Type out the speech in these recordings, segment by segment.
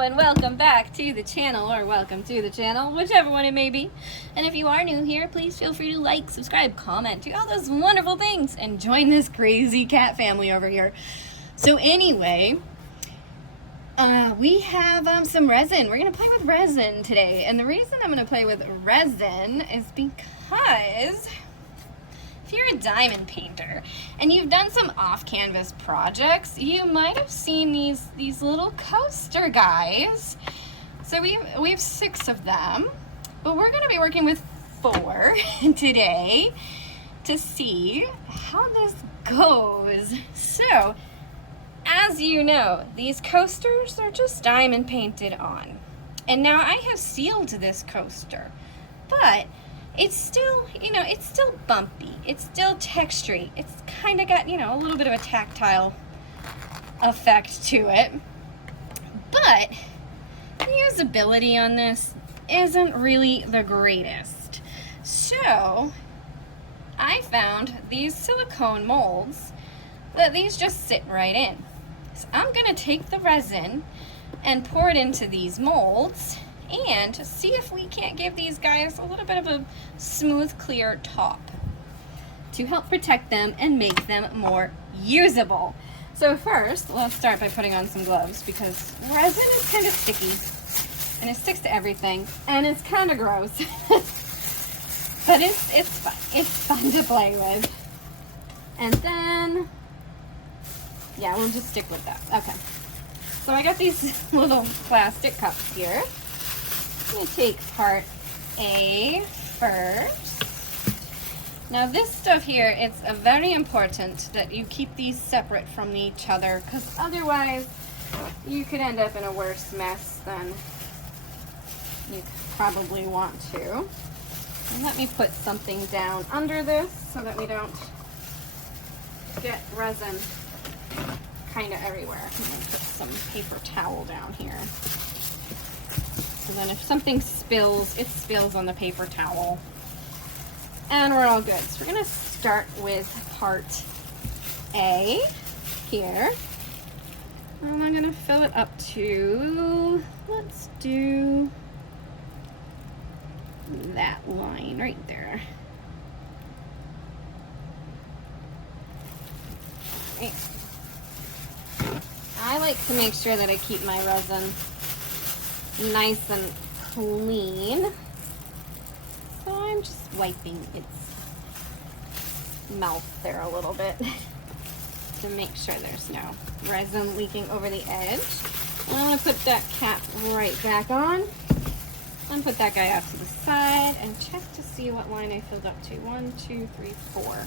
and welcome back to the channel, or welcome to the channel, whichever one it may be. And if you are new here, please feel free to like, subscribe, comment, do all those wonderful things, and join this crazy cat family over here. So anyway, we have some resin. We're going to play with resin today. And the reason I'm going to play with resin is because if you're a diamond painter and you've done some off-canvas projects, you might have seen these little coaster guys. So we have 6 of them, but we're going to be working with 4 today to see how this goes. So, as you know, these coasters are just diamond painted on. And now I have sealed this coaster, but it's still, it's still bumpy. It's still textury. It's kind of got, a little bit of a tactile effect to it. But the usability on this isn't really the greatest. So I found these silicone molds that these just sit right in. So I'm going to take the resin and pour it into these molds and see if we can't give these guys a little bit of a smooth, clear top to help protect them and make them more usable. So first, let's start by putting on some gloves because resin is kind of sticky and it sticks to everything and it's kind of gross. But it's fun. It's fun to play with. And then, yeah, we'll just stick with that. Okay. So I got these little plastic cups here. I'm going to take part A first. Now this stuff here, it's very important that you keep these separate from each other because otherwise you could end up in a worse mess than you probably want to. And let me put something down under this so that we don't get resin kind of everywhere. I'm going to put some paper towel down here. And then if something spills, it spills on the paper towel. And we're all good. So we're going to start with part A here. And I'm going to fill it up to, let's do that line right there. Right. I like to make sure that I keep my resin nice and clean. So I'm just wiping its mouth there a little bit to make sure there's no resin leaking over the edge. And I'm going to put that cap right back on. And put that guy off to the side and check to see what line I filled up to. 1, 2, 3, 4.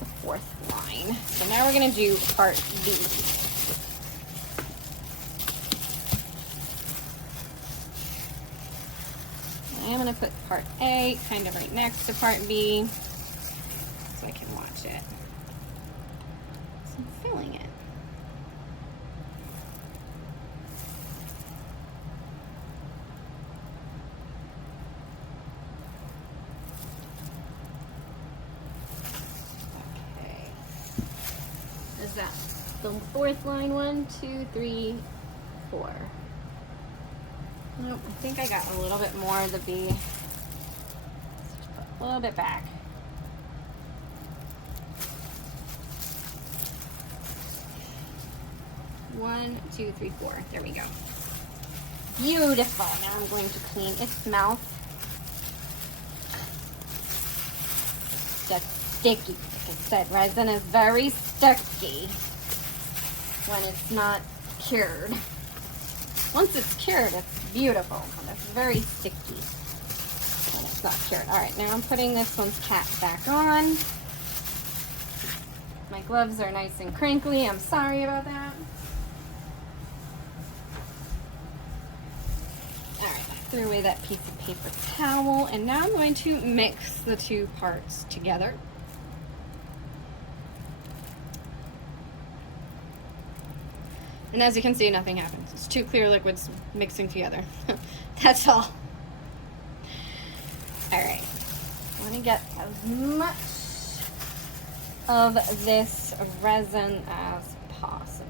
The 4th line. So now we're going to do part B. I'm going to put part A kind of right next to part B so I can watch it. So I'm filling it. Okay. Is that the 4th line? 1, 2, 3, 4. Nope, I think I got a little bit more of the B. Let's just put a little bit back. One, 2, 3, 4. There we go. Beautiful. Now I'm going to clean its mouth. Just sticky. Like I said, resin is very sticky when it's not cured. Once it's cured, it's beautiful, but it's very sticky when it's not cured. All right, now I'm putting this one's cap back on. My gloves are nice and crinkly. I'm sorry about that. All right, I threw away that piece of paper towel, and now I'm going to mix the 2 parts together. And as you can see, nothing happens. It's 2 clear liquids mixing together. That's all. All right. I want to get as much of this resin as possible.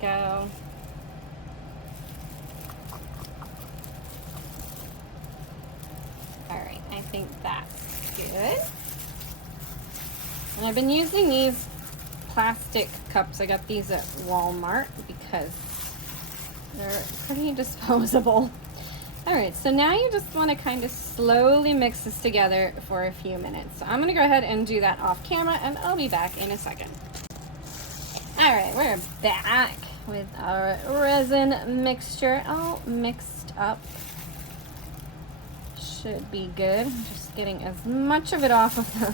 go. All right, I think that's good. And I've been using these plastic cups. I got these at Walmart because they're pretty disposable. All right, so now you just want to kind of slowly mix this together for a few minutes. So I'm going to go ahead and do that off camera, and I'll be back in a second. All right, we're back with our resin mixture all mixed up. Should be good. I'm just getting as much of it off of the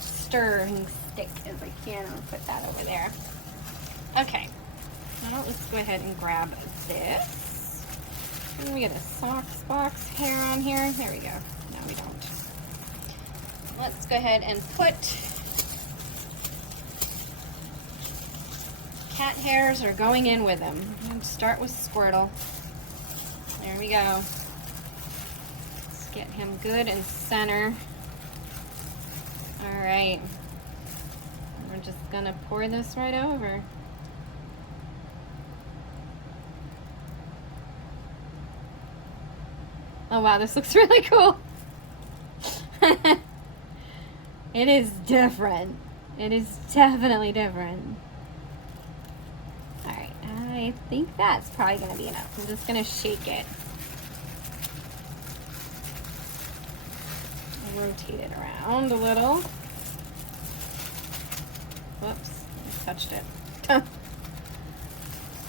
stirring stick as I can. I'll put that over there. Okay, now let's go ahead and grab this. And we get a socks box hair on here. There we go. No, we don't. Let's go ahead and put cat hairs are going in with them. And start with Squirtle. There we go. Let's get him good and center. All right. We're just gonna pour this right over. Oh wow, this looks really cool. It is different. It is definitely different. Alright, I think that's probably gonna be enough. I'm just gonna shake it. Rotate it around a little. Whoops, I touched it. Alright,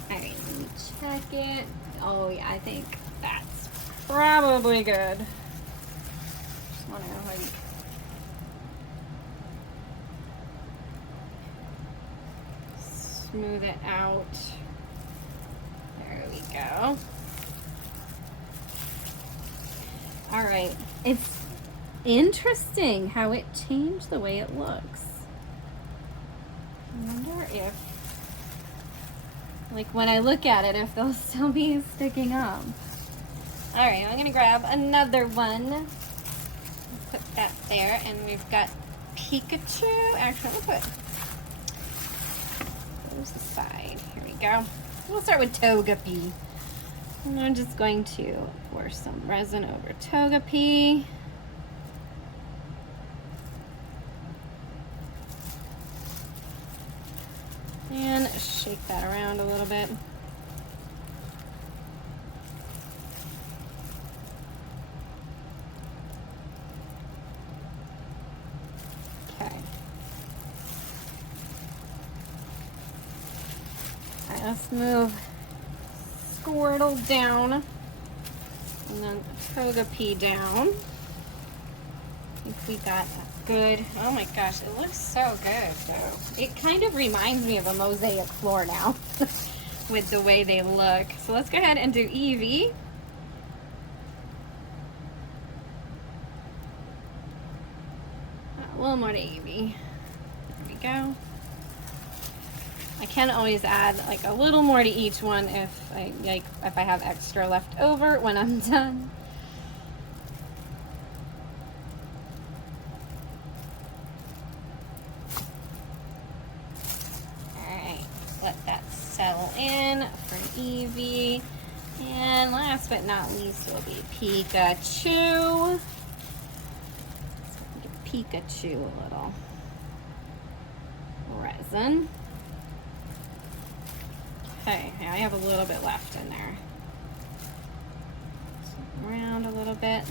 let me check it. Oh yeah, I think that's probably good. Just want to like smooth it out. There we go. All right, it's interesting how it changed the way it looks. I wonder if, like when I look at it, if they'll still be sticking up. All right, I'm gonna grab another one. Put that there, and we've got Pikachu. Actually, we'll put, where's the side? Here we go. We'll start with Togepi. And I'm just going to pour some resin over Togepi. And shake that around a little bit. Okay. All right, let's move Squirtle down, and then Togepi down. I think we got a good, oh my gosh, it looks so good though. It kind of reminds me of a mosaic floor now with the way they look. So let's go ahead and do Eevee. A little more to Eevee. There we go. I can always add like a little more to each one if I have extra left over when I'm done. Alright, let that settle in for Eevee. And last but not least will be Pikachu. Let's give Pikachu a little resin. Okay, I have a little bit left in there. Swing around a little bit.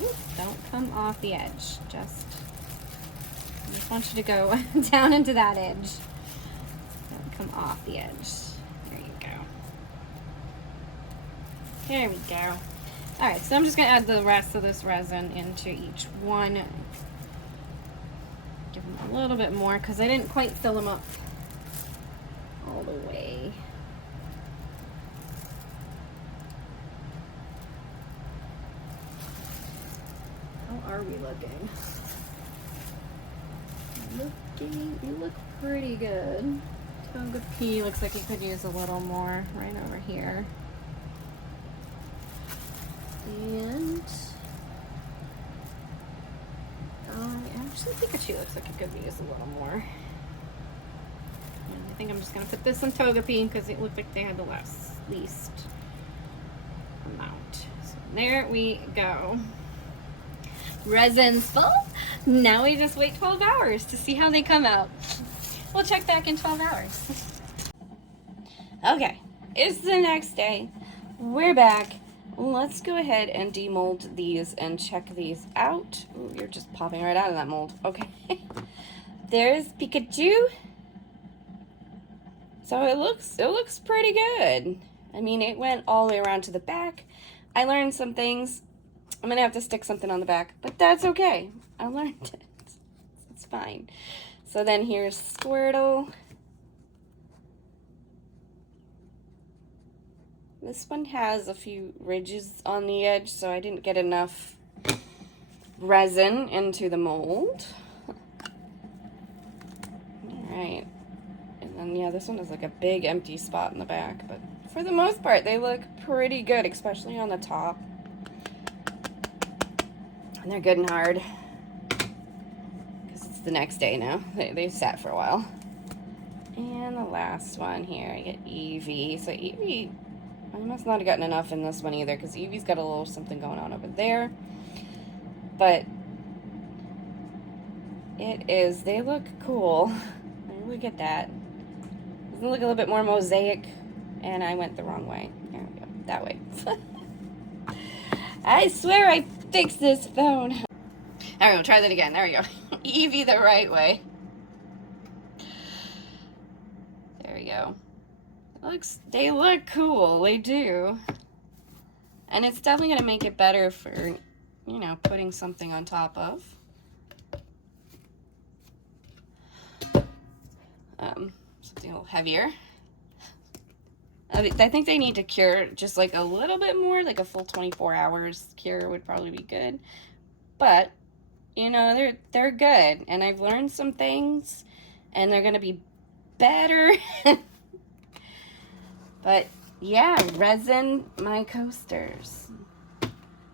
Ooh, don't come off the edge. I just want you to go down into that edge. Don't come off the edge. There you go. There we go. Alright, so I'm just going to add the rest of this resin into each one. Give them a little bit more because I didn't quite fill them up all the way. How are we looking? You look pretty good. Togepi looks like he could use a little more right over here. And Actually, Pikachu looks like it could be just a little more. And I think I'm just going to put this on Togepi because it looked like they had the least amount. So there we go. Resin's full. Now we just wait 12 hours to see how they come out. We'll check back in 12 hours. Okay, it's the next day. We're back. Let's go ahead and demold these and check these out. Ooh, you're just popping right out of that mold. Okay. There's Pikachu. So it looks pretty good. I mean, it went all the way around to the back. I learned some things. I'm gonna have to stick something on the back, but that's okay. I learned it. It's fine. So then here's Squirtle. This one has a few ridges on the edge, so I didn't get enough resin into the mold. Alright. And then, yeah, this one is like a big empty spot in the back, but for the most part, they look pretty good, especially on the top. And they're good and hard, because it's the next day now. They've sat for a while. And the last one here, I get Eevee. So Eevee, I must not have gotten enough in this one either, because Eevee's got a little something going on over there. But they look cool. Look at that. Doesn't it look a little bit more mosaic? And I went the wrong way. There we go. That way. I swear I fixed this phone. There we go. Try that again. There we go. Eevee the right way. There we go. They look cool. They do. And it's definitely going to make it better for, you know, putting something on top of. Something a little heavier. I think they need to cure just like a little bit more, like a full 24 hours cure would probably be good. But, you know, they're good. And I've learned some things, and they're going to be better. But, yeah, resin my coasters.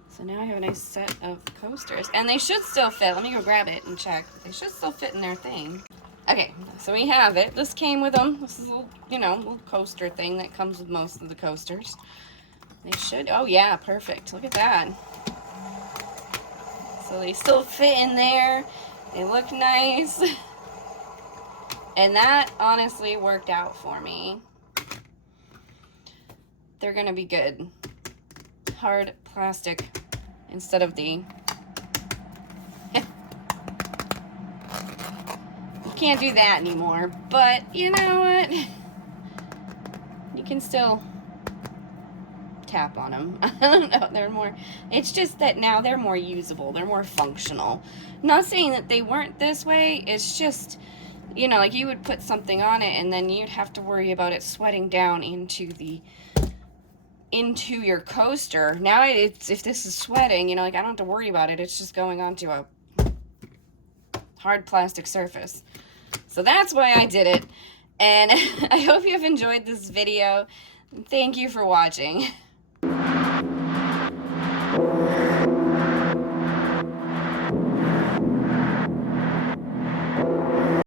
So now I have a nice set of coasters. And they should still fit. Let me go grab it and check. They should still fit in their thing. Okay, so we have it. This came with them. This is a little, you know, little coaster thing that comes with most of the coasters. They should, oh yeah, perfect. Look at that. So they still fit in there. They look nice. And that honestly worked out for me. They're gonna be good. Hard plastic instead of the... Can't do that anymore, but you know what, you can still tap on them. I don't know, they're more, it's just that now they're more usable, they're more functional. Not saying that they weren't this way, it's just, you know, like you would put something on it and then you'd have to worry about it sweating down into your coaster. Now it's, if this is sweating, you know, like I don't have to worry about it, it's just going onto a hard plastic surface. So that's why I did it, and I hope you have enjoyed this video. Thank you for watching.